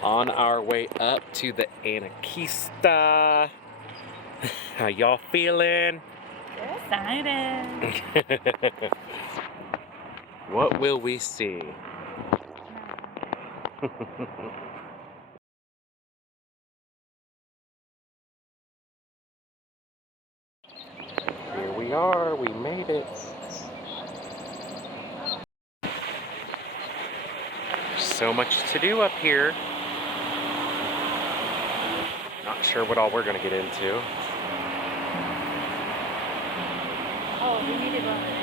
On our way up to the Anakeesta. How y'all feeling? Excited. What will we see? Here we are, we made it. There's so much to do up here. Not sure what all we're gonna get into. Oh, we need to go over there.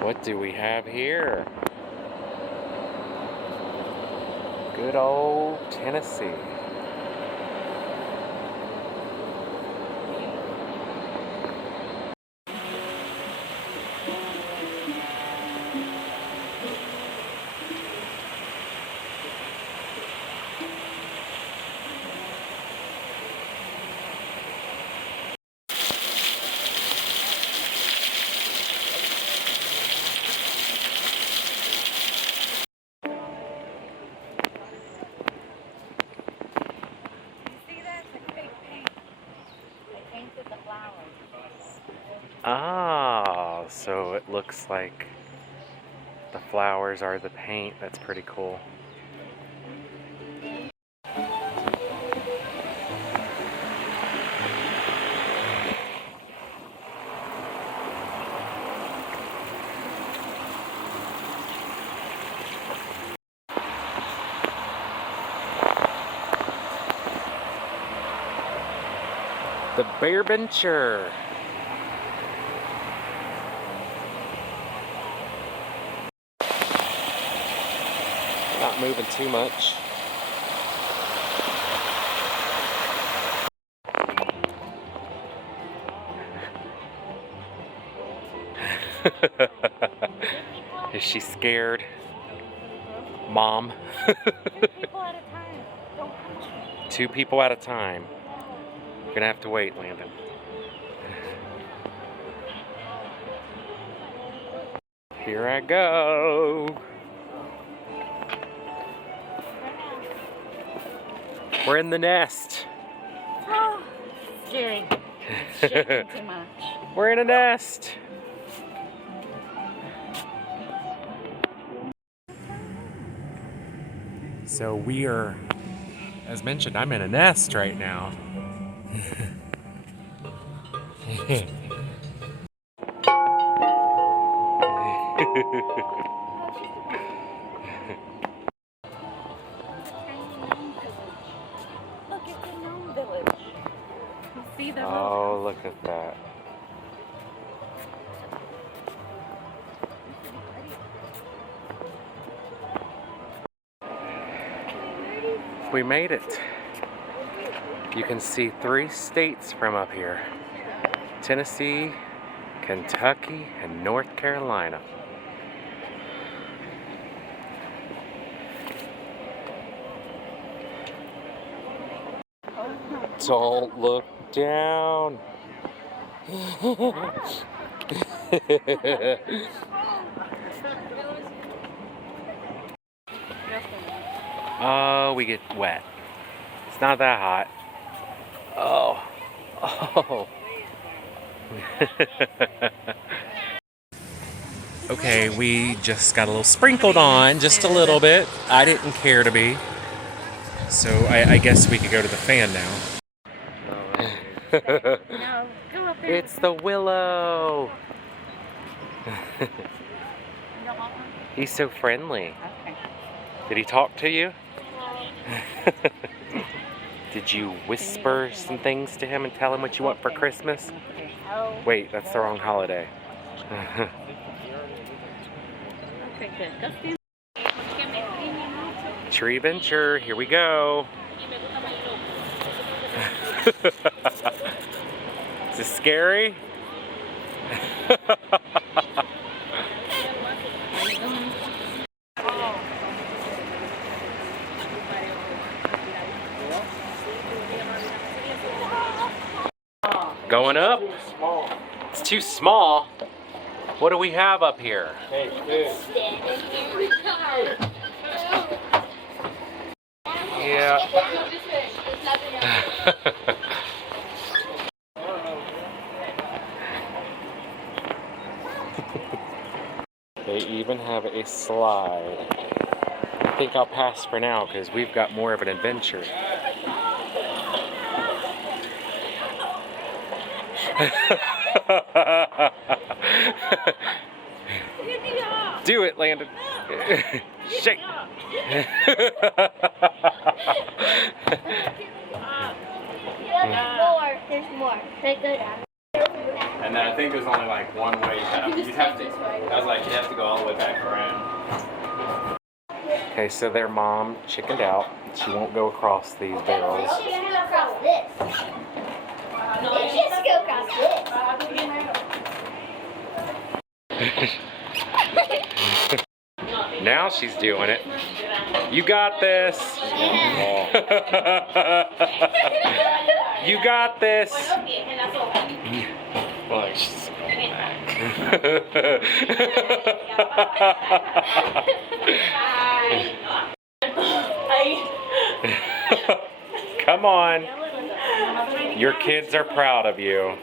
What do we have here? Good old Tennessee. Ah, so it looks like the flowers are the paint. That's pretty cool. The Bear Bencher. Not moving too much. Is she scared? Mom? 2 people at a time. We're gonna have to wait, Landon. Here I go. We're in the nest. Oh, scary. Shaking too much. We're in a nest. So we are, as mentioned, I'm in a nest right now. Look at the gnome village. You see the Oh, look at that. We made it. You can see 3 states from up here. Tennessee, Kentucky, and North Carolina. Don't look down. Oh, we get wet. It's not that hot. Oh. Oh. Okay, we just got a little sprinkled on, just a little bit. I didn't care to be. So I guess we could go to the fan now. No, go up there. It's the willow. You don't want one? He's so friendly. Okay. Did he talk to you? Did you whisper some things to him and tell him what you want for Christmas? Wait, that's the wrong holiday. Okay, good. Go stand. Tree Venture, here we go. Is this scary? Going up? It's too small. What do we have up here? Hey, fish. Yeah. They even have a slide. I think I'll pass for now because we've got more of an adventure. Do it, Landon. Shake. There's more. They go down. And then I think there's only like one way down. You'd have to, I was like, you'd have to go all the way back around. Okay, so their mom chickened out. She won't go across these barrels. Let's just go across this. Let's just go across this. Now she's doing it. You got this. You got this. Like she's Come on. Your kids are proud of you.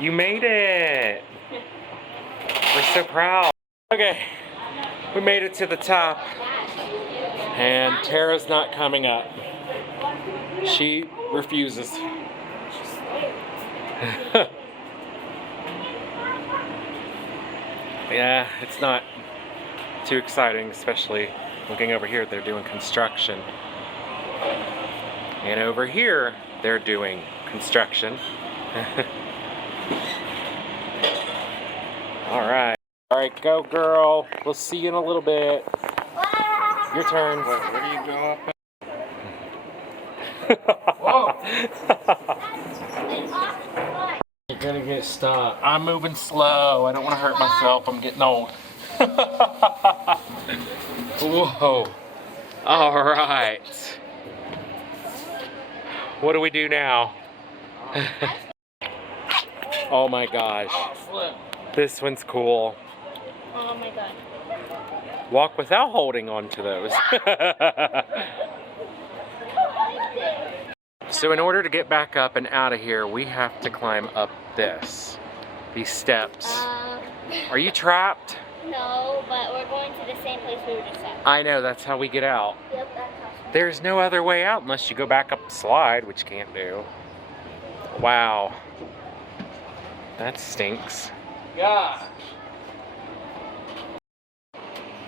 You made it. We're so proud. Okay, we made it to the top. And Tara's not coming up. She refuses. Yeah, it's not too exciting, especially looking over here, they're doing construction. And over here, they're doing construction. Alright. Alright, go girl. We'll see you in a little bit. Your turn. Wait, where do you go up? Whoa! You're gonna get stuck. I'm moving slow. I don't want to hurt myself. I'm getting old. Whoa. All right. What do we do now? Oh my gosh. This one's cool. Oh my god. Walk without holding on to those. So in order to get back up and out of here, we have to climb up these steps. Are you trapped? No, but we're going to the same place we were just at. I know, that's how we get out. Yep, that's how. There's no other way out unless you go back up the slide, which you can't do. Wow. That stinks. Yeah.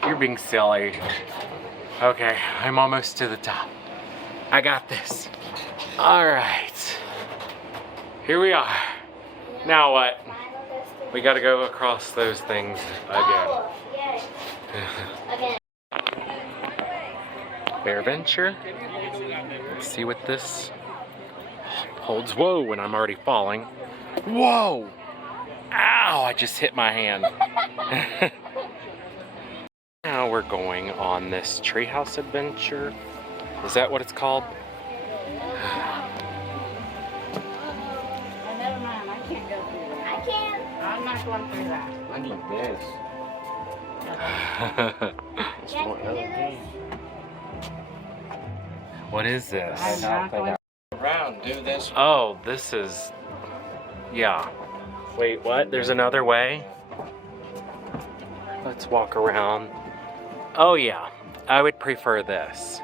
You're being silly. Okay, I'm almost to the top. I got this. All right. Here we are. Now what? We gotta go across those things again. Oh, yes. Again. Adventure. Let's see what this holds. Whoa, and I'm already falling. Whoa! Ow, I just hit my hand. Now we're going on this treehouse adventure. Is that what it's called? Never mind, I can't go through that. I can't. I'm not going through that. I need this. It's more LEDs. What is this? I'm not going. Around, do this. Oh, this is... Yeah. Wait, what? There's another way? Let's walk around. Oh yeah, I would prefer this.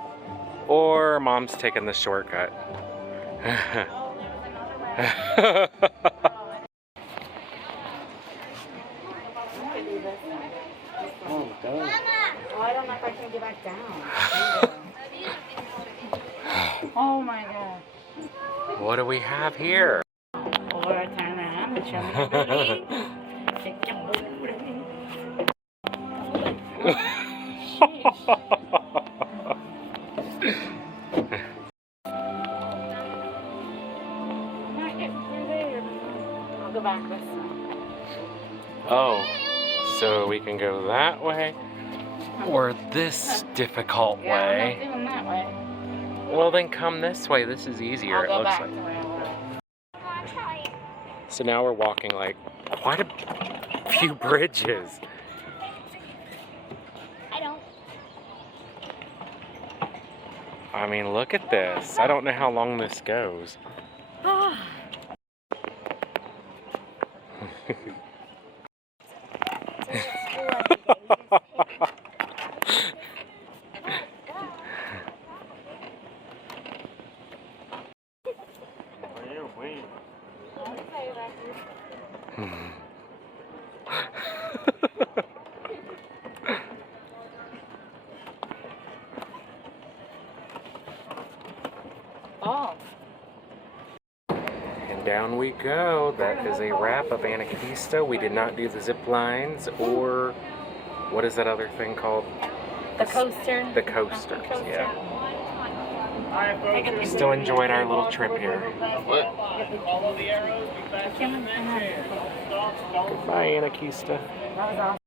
Or Mom's taking the shortcut. Oh, go. Oh, I don't know if I can get back down. Oh my god. What do we have here? Or a time around and show me the booty. Shake your booty. My back this way. Oh, so we can go that way or this difficult Yeah, way. I'm not doing that way. Well, then come this way. This is easier. I'll It go looks back like. to my old. So now we're walking like quite a few bridges. I don't. I mean, look at this. I don't know how long this goes. Ah. Oh. And down we go. That is a wrap of Anakeesta. We did not do the zip lines or what is that other thing called? The coaster. The coasters, yeah. Take a picture. Still enjoyed our little trip here. What? Goodbye, Anakeesta. That was awesome.